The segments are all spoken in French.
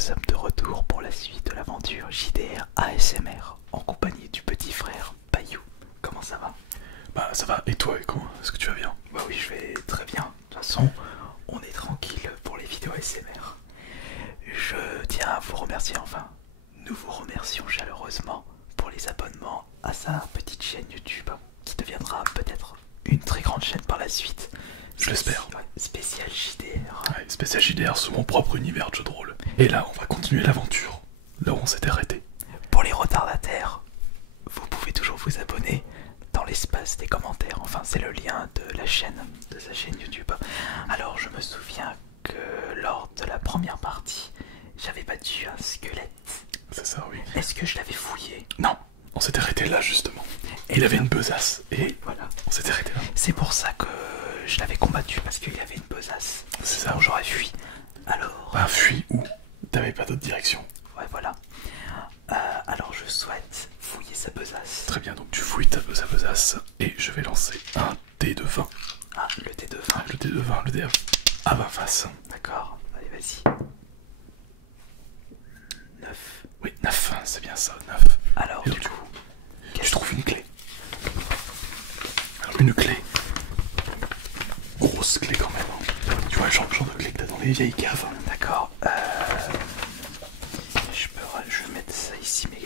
sommes de retour pour la suite de l'aventure JDR ASMR en compagnie du petit frère Payou. Comment ça va? Bah ça va, et toi, comment? Est-ce que tu vas bien? Bah oui, je vais très bien. De toute façon, on est tranquille pour les vidéos ASMR. Je tiens à vous remercier, enfin, nous vous remercions chaleureusement pour les abonnements à sa petite chaîne YouTube qui deviendra peut-être une très grande chaîne par la suite. Je l'espère. Ouais, spécial JDR. Ouais, spécial JDR sur mon propre univers de jeu de rôle. Et là, on va continuer l'aventure, là où on s'était arrêté. Pour les retardataires, vous pouvez toujours vous abonner dans l'espace des commentaires. Enfin, c'est le lien de la chaîne, de sa chaîne YouTube. Alors, je me souviens que lors de la première partie, j'avais battu un squelette. C'est ça, oui. Est-ce que je l'avais fouillé? Non, on s'était arrêté là justement. Il avait une besace et voilà. On s'était arrêté là. C'est pour ça que je l'avais combattu, parce qu'il avait une besace. C'est Sinon, ça. j'aurais fui. Alors... Bah fuis où? T'avais pas d'autre direction. Ouais, voilà. Alors, je souhaite fouiller sa besace. Très bien, donc tu fouilles sa besace et je vais lancer un dé de 20. Ah, le dé de 20. Le dé de 20, le dé à 20 faces. D'accord, allez, vas-y. 9. Oui, 9, c'est bien ça, 9. Alors, Et du donc, coup, tu trouves une clé. Alors, une clé. Grosse clé quand même. Hein. Tu vois le genre de clé que t'as dans les vieilles caves. d'accord. Je vais mettre ça ici, mais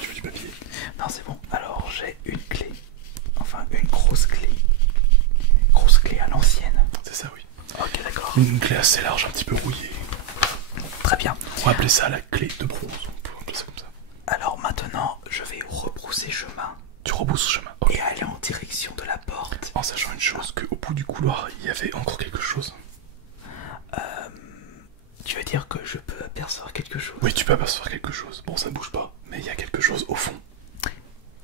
Tu veux du papier? non, c'est bon. Alors, j'ai une clé. Enfin, une grosse clé. Grosse clé à l'ancienne. C'est ça, oui. Ok, d'accord. Une clé assez large, un petit peu rouillée. Très bien. On va appeler ça la clé de bronze. On peut appeler ça comme ça. Alors maintenant, je vais rebrousser chemin Tu rebousses chemin. Ok. et aller en direction de la porte. En sachant une chose, qu'au bout du couloir, il y avait encore quelque chose. Tu veux dire que je peux apercevoir quelque chose? Oui, tu peux apercevoir quelque chose. Bon, ça bouge pas, mais il y a quelque chose au fond.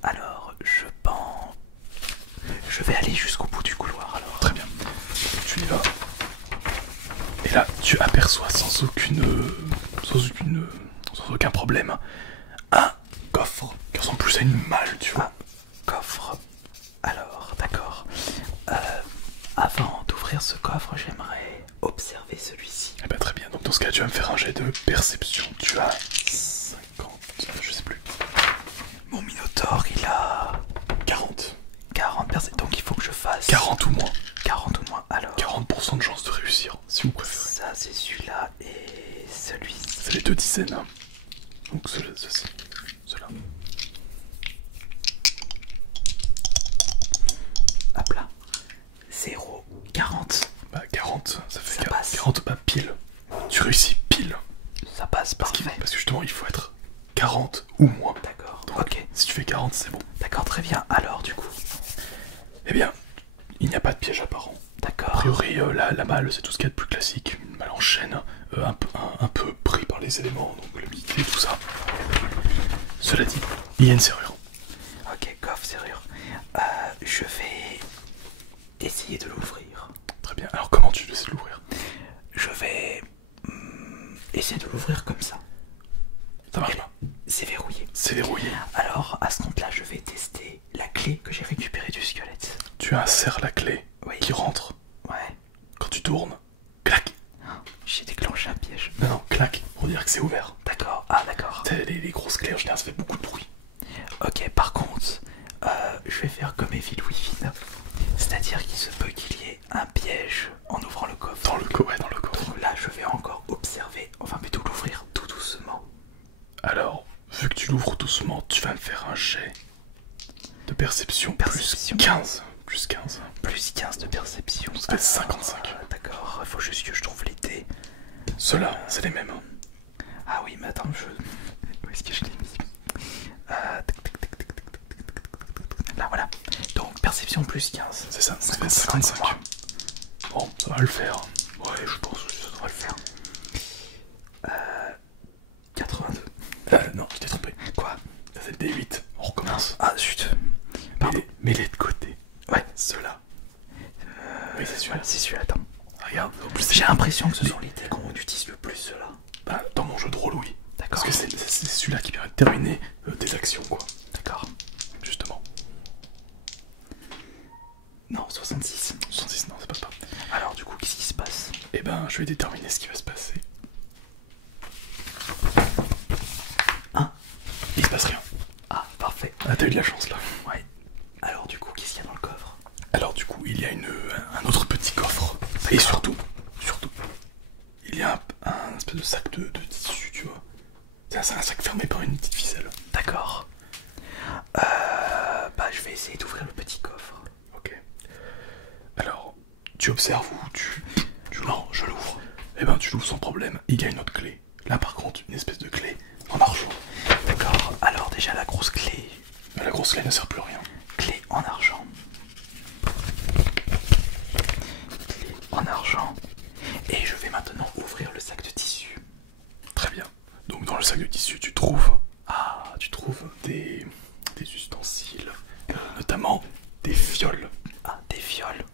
Alors, je pense... Je vais aller jusqu'au bout du couloir alors. Très bien. Tu y vas. Et là, tu aperçois sans aucun problème un coffre qui ressemble plus à une malle, tu vois. Coffre. Alors, d'accord. Avant d'ouvrir ce coffre, j'aimerais observer celui-ci. Eh ben très bien. Donc dans ce cas, tu vas me faire un jet de perception. Tu as 50, je sais plus. Mon Minotaure, il a 40. 40 personnes, donc il faut que je fasse 40 ou moins. 40 ou moins. Alors, 40% de chance de réussir, si vous préférez. ça c'est celui-là et celui-ci. C'est les deux dizaines. Hein. Donc ceci. Cela. Hop là. 0, 40. Bah 40, ça fait Ça passe. 40 pas pile. Tu réussis pile. Ça passe, Parce parfait. que justement, il faut être 40 ou moins. D'accord. Donc, Ok. si tu fais 40, c'est bon. D'accord, très bien. Alors, du coup. Eh bien, il n'y a pas de piège apparent. A D'accord. priori, la malle, c'est tout ce qu'il y a de plus classique. Une malle en chaîne, un peu pris par les éléments, donc l'humidité et tout ça. Cela dit, il y a une serrure. Ok, coffre, serrure. Je vais essayer de l'ouvrir. Très bien. Alors, comment tu essaies de l'ouvrir? Je vais essayer de l'ouvrir comme ça. Ça marche pas. C'est verrouillé. C'est verrouillé. Alors, à ce compte-là, je vais tester la clé que j'ai récupérée du squelette. Tu insères la clé Oui. qui rentre. Ouais. Quand tu tournes, clac. J'ai déclenché un piège. Non, clac, pour dire que c'est ouvert. D'accord. Ah, d'accord. Les grosses clés, en général, ça fait beaucoup de bruit. Ok, par contre, je vais faire comme Evil Within. C'est-à-dire qu'il se peut qu'il y ait un piège en ouvrant le coffre. Dans le coffre. Donc là, je vais encore observer, enfin plutôt l'ouvrir tout doucement. Alors, vu que tu l'ouvres doucement, tu vas me faire un jet de perception, Perception. plus 15. Plus 15. Plus 15 de perception. Ça fait 55. D'accord, il faut juste que je trouve les dés. Ceux-là, c'est les mêmes. Ah oui, mais attends, où est-ce que je l'ai mis? Là, voilà. Donc, perception plus 15. C'est ça, ça fait 55. 55. Bon, ça va le faire. Ouais, je pense que ça devrait le faire. 82. Non, je t'ai trompé. Quoi? C'est le D8. On recommence. Ah, zut. Pardon. Mets-les de côté. Ouais. Ceux-là. Oui, c'est celui-là. Voilà, c'est celui-là, attends. Regarde, en plus, J'ai l'impression que ce sont les dés qu'on utilise le plus, ceux-là. bah, dans mon jeu de rôle, oui. D'accord. Parce que c'est celui-là qui permet de terminer des actions, quoi. D'accord. Justement. Non, 66. 66, non, ça passe pas. Alors, du coup, qu'est-ce qui se passe? Eh ben, je vais déterminer ce qui va se passer. il se passe rien. Ah, parfait. Ah, t'as eu de la chance là. Ouais. Alors du coup, qu'est-ce qu'il y a dans le coffre? Alors du coup, il y a un autre petit coffre. Et surtout, il y a un espèce de sac de tissu, tu vois. C'est un sac fermé par une petite ficelle. D'accord. Bah je vais essayer d'ouvrir le petit coffre. Ok. Alors, tu observes ou tu Non, je l'ouvre. Eh ben, tu l'ouvres sans problème. Il y a une autre clé. Là, par contre, une espèce de clé en argent. D'accord. Alors déjà la grosse clé. Mais la grosse clé ne sert plus à rien. Clé en argent. Clé en argent. Et je vais maintenant ouvrir le sac de tissu. Très bien. Donc, dans le sac de tissu, tu trouves des ustensiles, notamment des fioles. Ah, des fioles.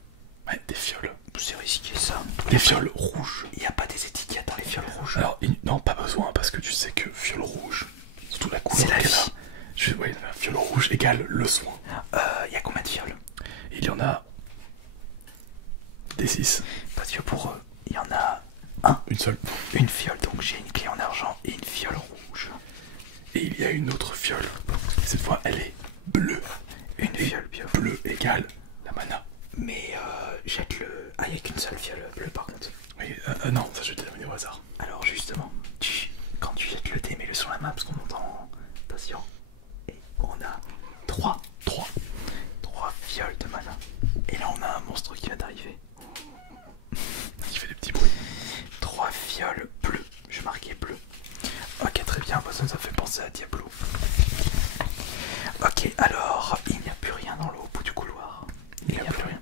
Ouais, des fioles. C'est risqué ça. Des fioles rouges. Il n'y a pas des étiquettes dans les fioles rouges. Alors, non, pas besoin, parce que tu sais que fiole rouge, surtout la couleur C'est la qu'elle a. vie. Ouais, la fiole rouge égale le soin. Il y a combien de fioles? Il y en a des 6. Parce que pour eux, il y en a Une seule. une fiole. Donc j'ai une clé en argent et une fiole rouge. Et il y a une autre fiole. Cette fois, elle est bleue. Une fiole bleue. Bleu égale la mana. Mais jette le... Ah, il n'y a qu'une seule fiole bleue par contre. Oui, non, ça je t'ai terminé au hasard. Alors justement, quand tu jettes le dé, mets-le sur la main parce qu'on entend... Attention. Et on a 3 fioles de mana. Et là on a un monstre qui va d'arriver. Qui fait des petits bruits. 3 fioles bleues. Je marquais bleu. Ok, très bien, ça fait penser à Diablo. Ok, alors il n'y a plus rien dans l'eau au bout du couloir. Il n'y a plus rien.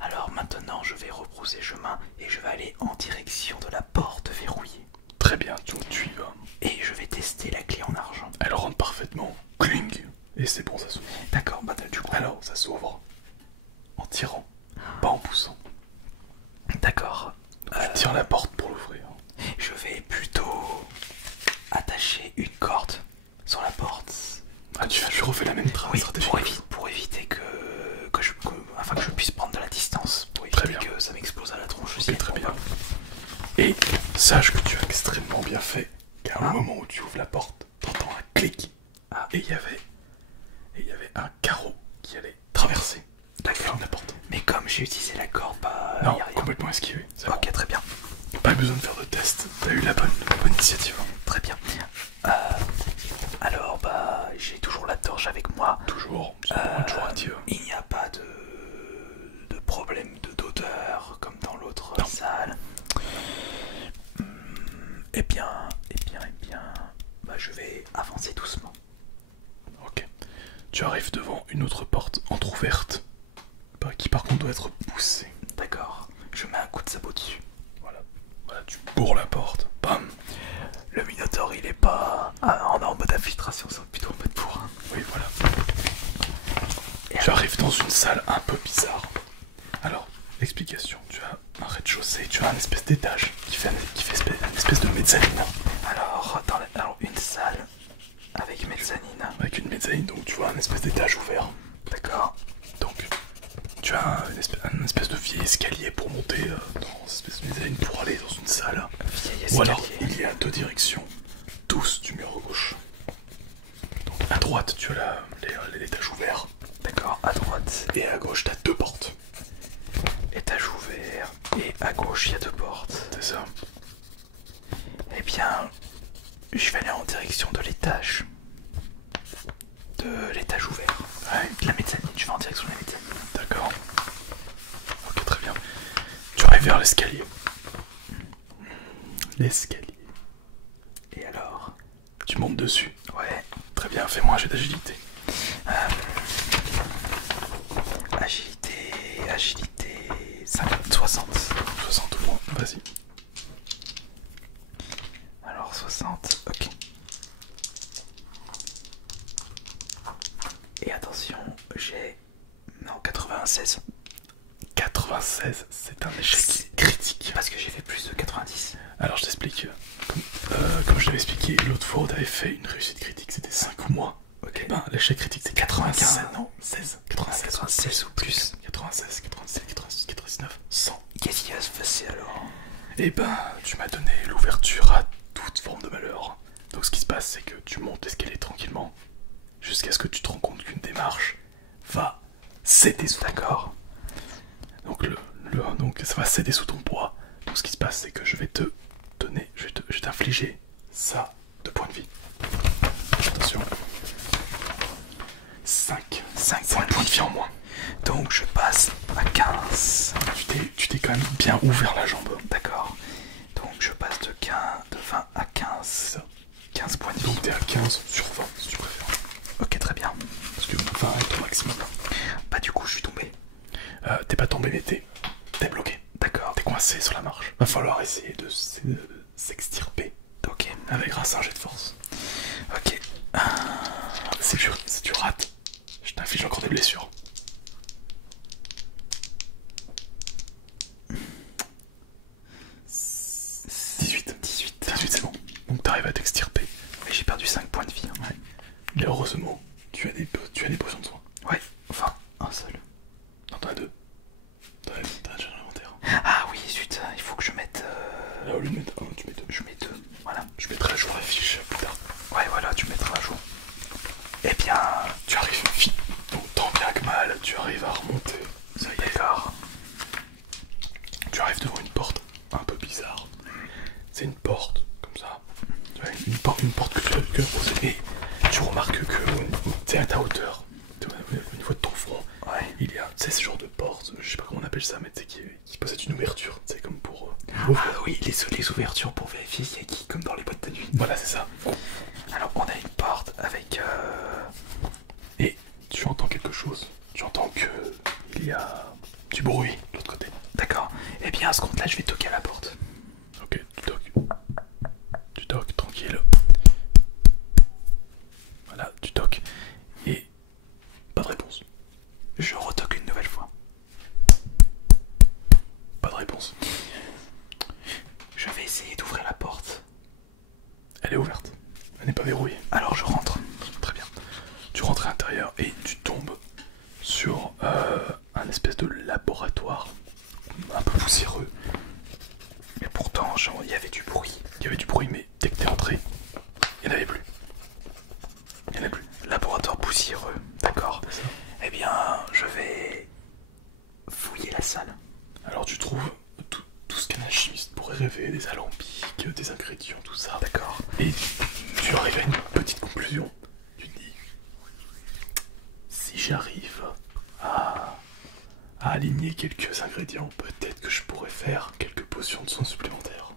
Alors maintenant je vais rebrousser chemin et je vais aller en direction de la porte verrouillée. Très bien, tu y vas. Et je vais tester la clé en argent. Elle rentre parfaitement. Cling. Et c'est bon, ça s'ouvre. D'accord, bah du coup. Alors, ça s'ouvre en tirant, pas en poussant. D'accord. Tu tires la porte pour l'ouvrir. Je vais plutôt attacher une corde sur la porte. Ah, tu refais la même Oui, stratégie. pour éviter que je puisse prendre de la distance. Pour Très éviter bien. que ça m'explose à la tronche aussi. Ok, très bien. Et sache que tu as extrêmement bien fait, car au moment où tu ouvres la porte, t'entends un clic. Et il y avait un carreau qui allait traverser la porte. Mais comme j'ai utilisé la corde, bah. Non, y a rien. complètement esquivé. Ok, très bien. Pas besoin de faire de test. T'as eu la bonne initiative. Très bien. Alors, bah, j'ai toujours la torche avec moi. Toujours active. Il n'y a pas de problème d'odeur comme dans l'autre salle. Eh bien, bah, je vais avancer doucement. Ok. Tu arrives devant une autre porte entrouverte, qui par contre doit être poussée. D'accord. Je mets un coup de sabot dessus. Voilà, tu bourres la porte. Bam. Le Minotaur, il est pas en mode infiltration, c'est plutôt en mode bourrin. Oui, voilà. Tu arrives dans une salle un peu bizarre. Alors, explication. Tu as un rez-de-chaussée, tu as un espèce d'étage qui fait une espèce de mezzanine. Alors, une salle avec mezzanine. Avec une mezzanine, donc tu vois un espèce d'étage ouvert. D'accord. Donc, tu as une espèce de vieil escalier pour monter dans cette espèce de mezzanine pour aller dans une salle. Ou alors, il y a deux directions, tous du mur gauche. Donc, à droite, tu as l'étage ouvert. D'accord, à droite. Et à gauche, tu as deux portes. Étage ouvert. Et à gauche, il y a deux portes. C'est ça. Eh bien, je vais aller en direction de l'étage. De l'étage ouvert. Ouais. De la mezzanine, je vais en direction de la mezzanine. D'accord. Ok, très bien. Tu arrives vers l'escalier. L'escalier. Et alors? Tu montes dessus. Ouais. Très bien, fais-moi un jet d'agilité. Agilité 50, 60. 60 ou moins, vas-y. Alors 60, ok. Et attention, j'ai... Non, 96. 96, c'est un échec critique. Parce que j'ai fait plus de 90. Alors je t'explique. Comme je l'avais expliqué l'autre fois, tu avais fait une réussite critique, c'était 5 ou moins. Ok. Ben, l'échec critique c'est 95. Non, 16. 96 ou plus. 96, 97, 98, 99, 100. Qu'est-ce qui va se passer alors? Et ben, tu m'as donné l'ouverture à toute forme de malheur. Donc ce qui se passe, c'est que tu montes l'escalier tranquillement. jusqu'à ce que tu te rends compte qu'une démarche va céder sous ton poids. Donc ça va céder sous ton poids. Donc ce qui se passe, c'est que je vais te donner, je vais t'infliger ça de points de vie. Attention. 5 points de vie en moins. Donc je passe à 15. Tu t'es quand même bien ouvert la jambe. D'accord. Donc je passe de 20 à 15. 15 points de vie. Donc t'es à 15 sur 20 si tu préfères. Ok, très bien. Parce que 20 est ton maximum. Bah du coup je suis tombé. T'es pas tombé mais t'es bloqué. D'accord. T'es coincé sur la marche. Va falloir essayer de s'extirper. Ok. Avec un jet de force. Ok. Si tu rates, je t'inflige encore des blessures. 18 c'est bon. Donc t'arrives à t'extirper. Mais j'ai perdu 5 points de vie. Ouais. Mais heureusement, tu as des potions de soin. Ouais, enfin, un seul. Non, t'en as 2. T'en as déjà dans l'inventaire. Ah oui, zut, il faut que je mette... Là, au lieu de mettre 1, tu mets 2. Je mets 2, voilà. Je mettrai à jour la fiche plus tard. Ouais, voilà, tu mettras à jour. Eh bien... Tu arrives vite. Donc tant bien que mal, tu arrives à remonter. Ça y est. D'accord. Tu arrives devant une porte un peu bizarre. C'est une porte, comme ça. Tu vois, une porte que tu as posée. Et tu remarques que t'es à ta hauteur, au niveau de ton front, ouais. Il y a, tu sais, ce genre de porte, je sais pas comment on appelle ça, mais tu sais, qui possède une ouverture, c'est comme pour... Ah oui, les ouvertures pour vérifier s'il y a qui, comme dans les boîtes de nuit. Voilà, c'est ça. Alors on a une porte avec... Et tu entends quelque chose. Tu entends que il y a du bruit de l'autre côté. D'accord. Eh bien à ce compte-là, je vais toquer à la porte. Ok, tu toques. Tu toques, tranquille. Voilà, tu toques. Et pas de réponse. Je retoque une nouvelle fois. Pas de réponse. Je vais essayer d'ouvrir la porte. Elle est ouverte. Elle n'est pas verrouillée. Alors je rentre. Très bien. Tu rentres à l'intérieur et tu tombes sur un espèce de laboratoire un peu poussiéreux. Mais pourtant, il y avait du bruit. Il y avait du bruit, mais dès que t'es entré, il n'y en avait plus. Il n'y en a plus. Laboratoire poussiéreux, d'accord. Eh bien, je vais fouiller la salle. Alors tu trouves tout ce qu'un alchimiste pourrait rêver, des alambics, des ingrédients, tout ça. D'accord. Et tu arrives à une petite conclusion. Tu te dis, si j'arrive à aligner quelques ingrédients, peut-être que je pourrais faire quelques potions de soins supplémentaires.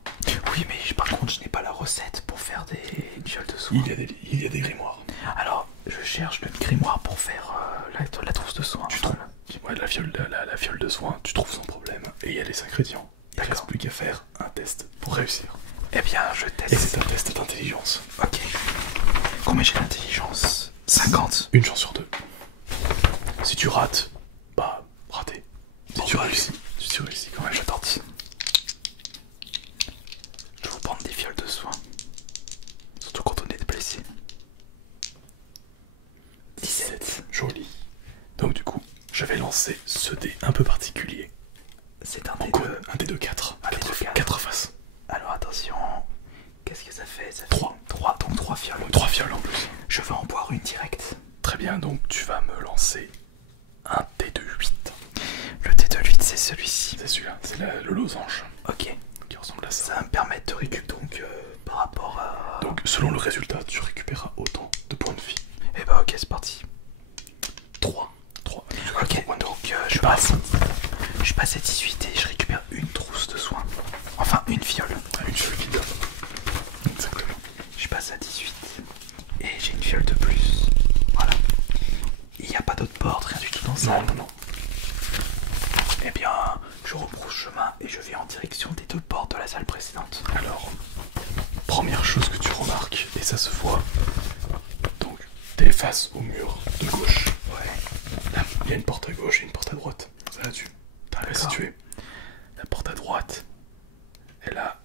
Oui, mais par contre, je n'ai pas la recette pour faire des fioles de soins. Il y a des grimoires. Alors, je cherche le grimoire pour faire la trousse de soins. Tu trouves la fiole de soins, tu trouves sans problème. Et il y a les ingrédients. Il ne reste plus qu'à faire un test pour réussir. Eh bien, je teste. Et c'est un test d'intelligence. Ok. Combien j'ai d'intelligence? 50. Une chance sur 2. Si tu rates, bah, raté. Si tu réussis quand même. Je tente. Je vais vous prendre des fioles de soins. Surtout quand on est blessé. 17. Joli. Donc du coup, je vais lancer ce dé un peu particulier. C'est un dé de 4. Un dé de 4 faces. Alors attention. Qu'est-ce que ça fait? Ça fait 3. 3, donc 3 fioles. 3 fioles en plus. Je vais en boire une directe. Très bien, donc tu vas me lancer un dé de 8. Le dé de 8, c'est celui-ci. C'est celui-là, c'est le losange. Ok. Qui ressemble à ça. Ça va me permettre de récupérer donc par rapport à... Donc selon le résultat, tu récupéreras autant de points de vie. Et bah ok, c'est parti. 3. Ok, donc je passe à 18 et je récupère une trousse de soins. Enfin, une fiole. Une fiole qui donne. Exactement. Je passe à 18 et j'ai une fiole de plus. Voilà. Il n'y a pas d'autre porte, rien du tout dans ça. Non. Eh bien, je rebrousse chemin et je vais en direction des 2 portes de la salle précédente. Alors, première chose que tu remarques, et ça se voit, donc t'es face au mur de gauche. Ouais. Là, il y a une porte à gauche et une porte à droite. Ça là-dessus. T'as à situer. La porte à droite, elle a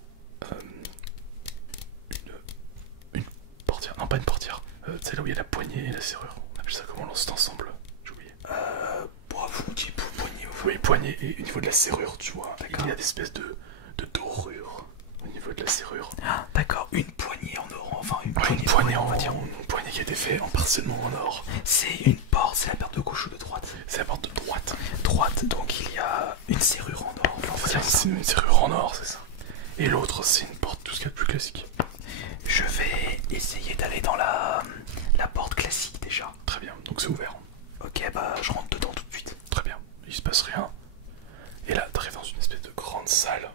une portière. Non, pas une portière. C'est là où il y a la poignée et la serrure. On appelle ça comment on lance cet ensemble? J'ai oublié. Poignée. Oui, poignée. Et au niveau de la serrure, tu vois, il y a des espèces de dorure au niveau de la serrure. Ah, d'accord, une poignée en or, enfin une poignée on va dire. Une poignée dernier qui a été fait en parcellement en or. C'est une porte, c'est la porte de gauche ou de droite? C'est la porte de droite. Droite, donc il y a une serrure en or. C'est une serrure en or, c'est ça. Et l'autre, c'est une porte tout ce qu'il y a de plus classique. Je vais essayer d'aller dans la porte classique déjà. Très bien, donc c'est ouvert. Ok, bah je rentre dedans tout de suite. Très bien, il se passe rien. Et là, tu arrives dans une espèce de grande salle.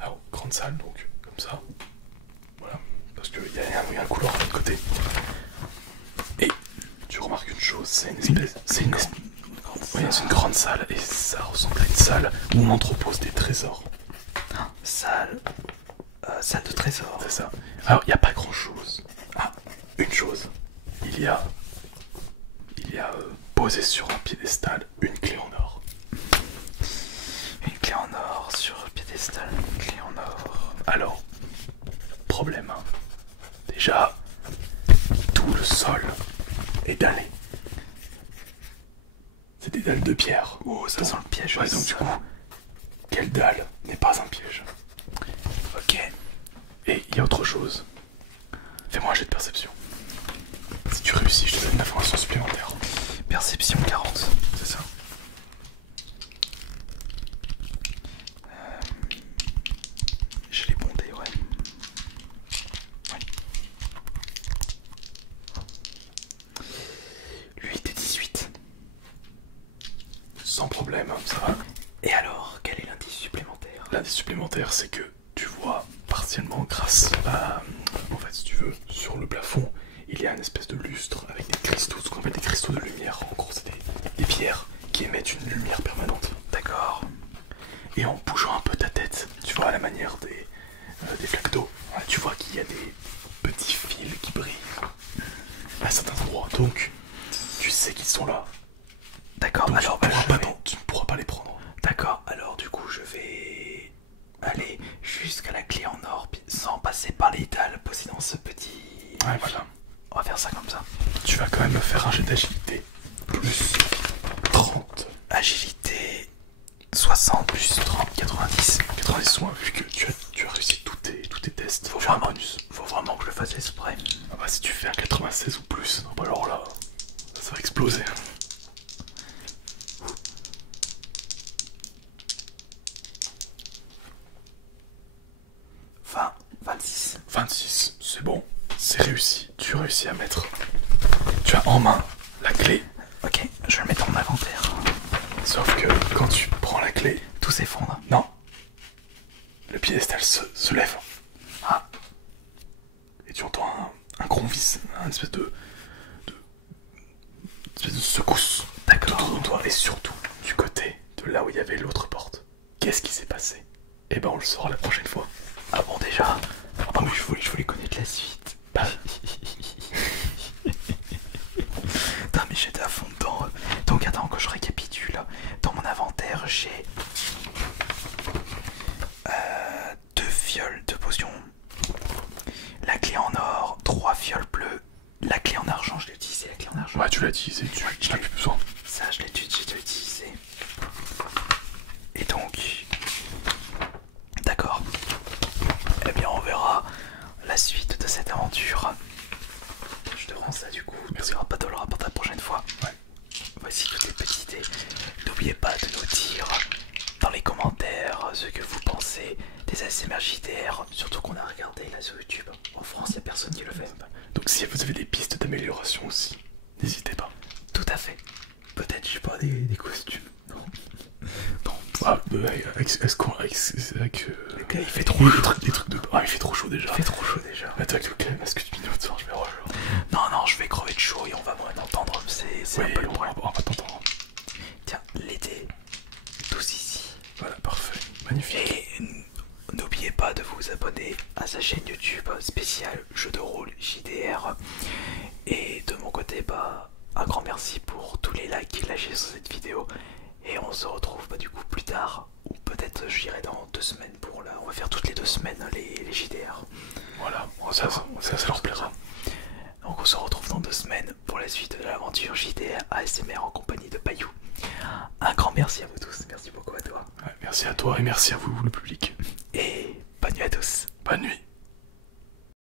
Ah, grande salle, donc, comme ça. Voilà, parce qu'il y a un couloir de l'autre côté. Et tu remarques une chose, c'est une espèce. C'est une grande salle, et ça ressemble à une salle où on entrepose des trésors. Salle de trésor. C'est ça. Alors, il n'y a pas grand chose. Ah, une chose. Il y a posé sur un piédestal une clé en or. Une clé en or sur un piédestal, une clé en or. Alors, problème. Déjà, tout le sol est dallé. C'est des dalles de pierre. Oh, ça sent le piège. Ouais, donc du coup, quelle dalle n'est pas un piège? Ok. Et il y a autre chose. Fais-moi un jet de perception. Si tu réussis, je te donne une information supplémentaire. Perception 40. C'est ça. Je l'ai bondé, ouais. Lui était 18. Sans problème, ça va. Et alors, quel est l'indice supplémentaire? L'indice supplémentaire, c'est que tu vois partiellement grâce à... En fait, si tu veux, sur le plafond, il y a une espèce de lustre avec des cristaux, ce qu'on appelle des cristaux de lumière. En gros, c'est des pierres qui émettent une lumière permanente. D'accord. Et en bougeant un peu ta tête, tu vois, à la manière des flaques d'eau, tu vois qu'il y a des petits fils qui brillent à certains endroits. Donc, tu sais qu'ils sont là. D'accord, Donc, alors tu ne pourras pas les prendre. D'accord, alors du coup je vais aller jusqu'à la clé en or sans passer par les dalles posées dans ce petit... Ouais, voilà. On va faire ça comme ça. Tu vas quand même me faire un jet d'agilité. Plus 30. Agilité 60 plus 30, 90. 90 moins, vu que tu as réussi tous tes tests. Faut vraiment que je le fasse exprès. Ah bah si tu fais un 96 ou plus, bah alors là, ça va exploser. 26. 26, c'est bon, c'est réussi. Tu réussis à mettre... Tu as en main la clé. Ok, je vais le mettre en inventaire. Sauf que quand tu prends la clé... Tout s'effondre. Non. Le piédestal se lève. Ah. Et tu entends un gros vis, une espèce de secousse. D'accord. Autour de toi et surtout du côté de là où il y avait l'autre porte. Qu'est-ce qui s'est passé? Eh ben on le saura la prochaine fois. Ah bon déjà? Oh mais je voulais connaître la suite. Bah. Putain mais j'étais à fond dedans. Donc attends que je récapitule. Dans mon inventaire j'ai 2 fioles de potions, la clé en or, 3 fioles bleues, la clé en argent, je l'ai utilisé la clé en argent. Ouais tu l'as utilisé, tu n'as plus besoin. Ça j'ai utilisé. Et donc... D'accord. Eh bien on verra la suite de cette aventure. Je te rends ça du coup. Merci. Tu n'auras pas de le rapporter la prochaine fois. Ouais. Voici toutes les petites idées. N'oubliez pas de nous dire dans les commentaires ce que vous pensez des ASMR JDR, surtout qu'on a regardé là sur YouTube. En France, il n'y a personne qui le fait. Donc si vous avez des pistes d'amélioration aussi, n'hésitez pas. Tout à fait. Peut-être, je sais pas, des costumes. Non. Non. Ah, Il fait trop chaud. Les trucs de... Ah, il fait trop chaud déjà. Il fait trop chaud déjà. Attends, avec le masque du minot, je vais rejoindre. Non, je vais crever de chaud et on va moins entendre. C'est un peu le problème. On va t'entendre. Tiens, les dés, tous ici. Voilà, parfait. Magnifique. Et n'oubliez pas de vous abonner à sa chaîne YouTube spéciale jeu de rôle JDR. Et de mon côté, un grand merci pour tous les likes lâchés sur cette vidéo. Et on se retrouve du coup plus tard, ou peut-être j'irai dans 2 semaines pour là. On va faire toutes les 2 semaines les JDR. Voilà, ça leur plaira. Donc on se retrouve dans 2 semaines pour la suite de l'aventure JDR ASMR en compagnie de Payou. Un grand merci à vous tous, merci beaucoup à toi. Ouais, merci à toi et merci à vous le public.